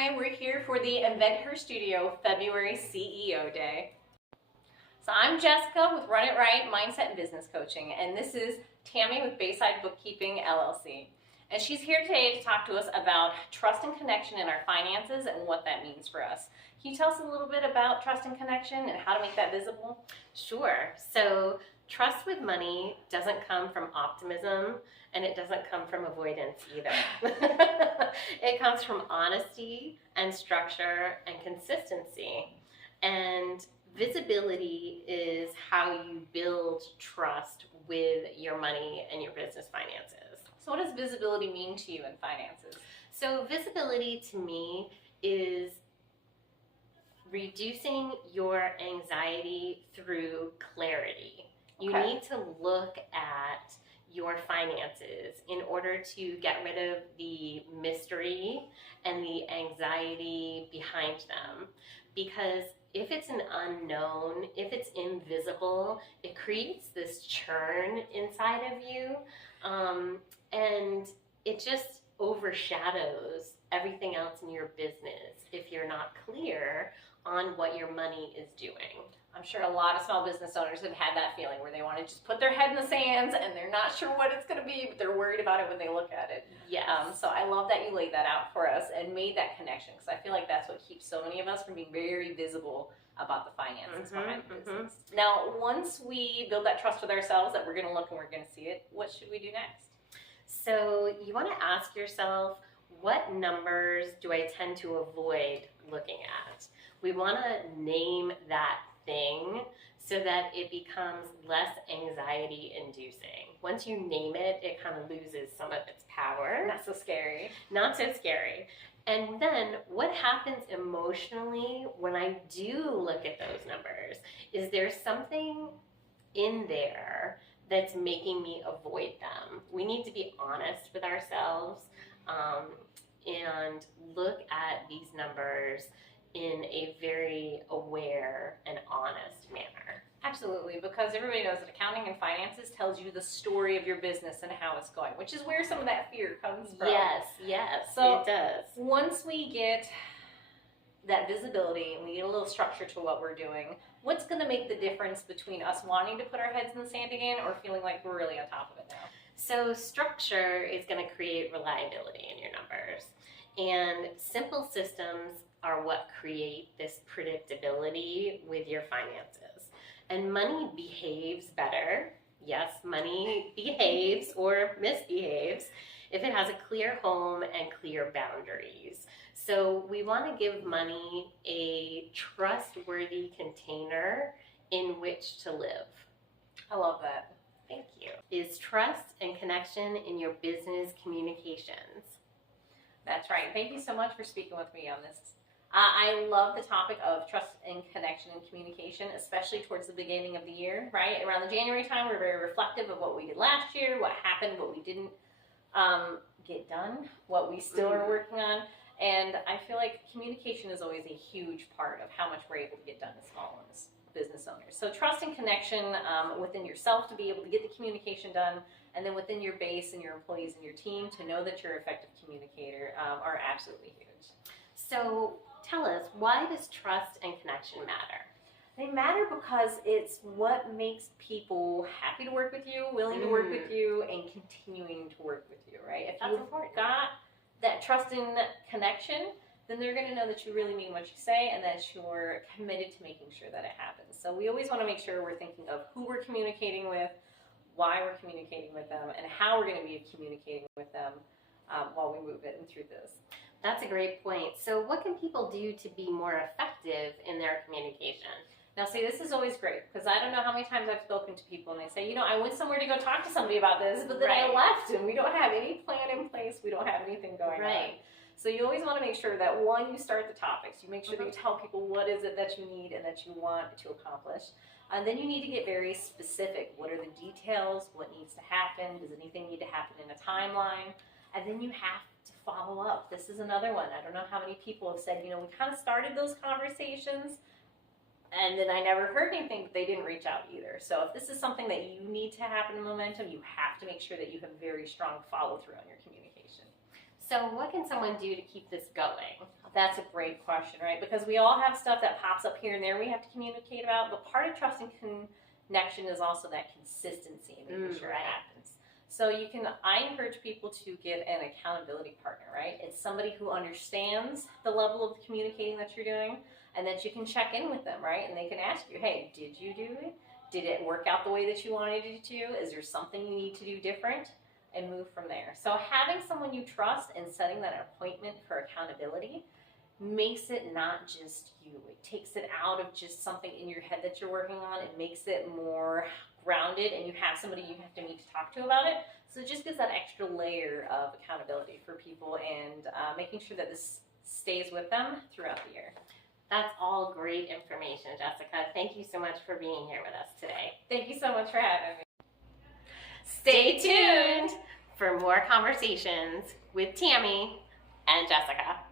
Hi, we're here for the Invent Her Studio February CEO Day. So I'm Jessica with Run It Right Mindset and Business Coaching, and this is Tammy with Bayside Bookkeeping LLC. And she's here today to talk to us about trust and connection in our finances and what that means for us. Can you tell us a little bit about trust and connection and how to make that visible? Sure. So trust with money doesn't come from optimism, and it doesn't come from avoidance either. It comes from honesty and structure and consistency. And visibility is how you build trust with your money and your business finances. So what does visibility mean to you in finances? So visibility to me is reducing your anxiety through clarity. You need to look at your finances in order to get rid of the mystery and the anxiety behind them. Because if it's an unknown, if it's invisible, it creates this churn inside of you, and it just overshadows everything else in your business if you're not clear on what your money is doing. I'm sure a lot of small business owners have had that feeling where they want to just put their head in the sands and they're not sure what it's going to be, but they're worried about it when they look at it. Yes. So I love that you laid that out for us and made that connection, because I feel like that's what keeps so many of us from being very visible about the finances behind the business. Now, once we build that trust with ourselves that we're going to look and we're going to see it, what should we do next? So you want to ask yourself, what numbers do I tend to avoid looking at? We want to name that thing so that it becomes less anxiety inducing. Once you name it, it kind of loses some of its power. Not so scary. Not so scary. And then what happens emotionally when I do look at those numbers is there's something in there that's making me avoid them. We need to be honest with ourselves and look at these numbers in a very aware and honest manner. Absolutely, because everybody knows that accounting and finances tells you the story of your business and how it's going, which is where some of that fear comes from. Yes, so it does. Once we get that visibility and we get a little structure to what we're doing, what's going to make the difference between us wanting to put our heads in the sand again or feeling like we're really on top of it now? So structure is going to create reliability in your numbers, and simple systems are what create this predictability with your finances. And money behaves better. Yes, money behaves or misbehaves if it has a clear home and clear boundaries. So we want to give money a trustworthy container in which to live. I love that. Thank you. Is trust and connection in your business communications. That's right. Thank you so much for speaking with me on this. I love the topic of trust and connection and communication, especially towards the beginning of the year, right? Around the January time, we're very reflective of what we did last year, what happened, what we didn't get done, what we still are working on. And I feel like communication is always a huge part of how much we're able to get done as small business owners. So trust and connection within yourself to be able to get the communication done, and then within your base and your employees and your team to know that you're an effective communicator are absolutely huge. So tell us, why does trust and connection matter? They matter because it's what makes people happy to work with you, willing to work with you, and continuing to work with you, right? If you've got that trust and connection, then they're going to know that you really mean what you say and that you're committed to making sure that it happens. So we always want to make sure we're thinking of who we're communicating with, why we're communicating with them, and how we're going to be communicating with them while we move it through this. That's a great point. So what can people do to be more effective in their communication? Now, see, this is always great, because I don't know how many times I've spoken to people and they say, you know, I went somewhere to go talk to somebody about this, but then I left and we don't have any plan in place. We don't have anything going on. So you always want to make sure that, one, you start the topics. You make sure that you tell people what is it that you need and that you want to accomplish. And then you need to get very specific. What are the details? What needs to happen? Does anything need to happen in a timeline? And then you have to follow up. This is another one. I don't know how many people have said, you know, we kind of started those conversations and then I never heard anything, but they didn't reach out either. So if this is something that you need to happen in momentum, you have to make sure that you have very strong follow through on your communication. So what can someone do to keep this going? That's a great question, right? Because we all have stuff that pops up here and there we have to communicate about, but part of trust and connection is also that consistency and making sure it happens. So I encourage people to get an accountability partner, right? It's somebody who understands the level of communicating that you're doing and that you can check in with them, right? And they can ask you, hey, did you do it? Did it work out the way that you wanted it to? Is there something you need to do different? And move from there. So having someone you trust and setting that appointment for accountability makes it not just you. It takes it out of just something in your head that you're working on. It makes it more grounded, and you have somebody you have to meet to talk to about it. So it just gives that extra layer of accountability for people and making sure that this stays with them throughout the year. That's all great information, Jessica. Thank you so much for being here with us today. Thank you so much for having me. Stay tuned for more conversations with Tammy and Jessica.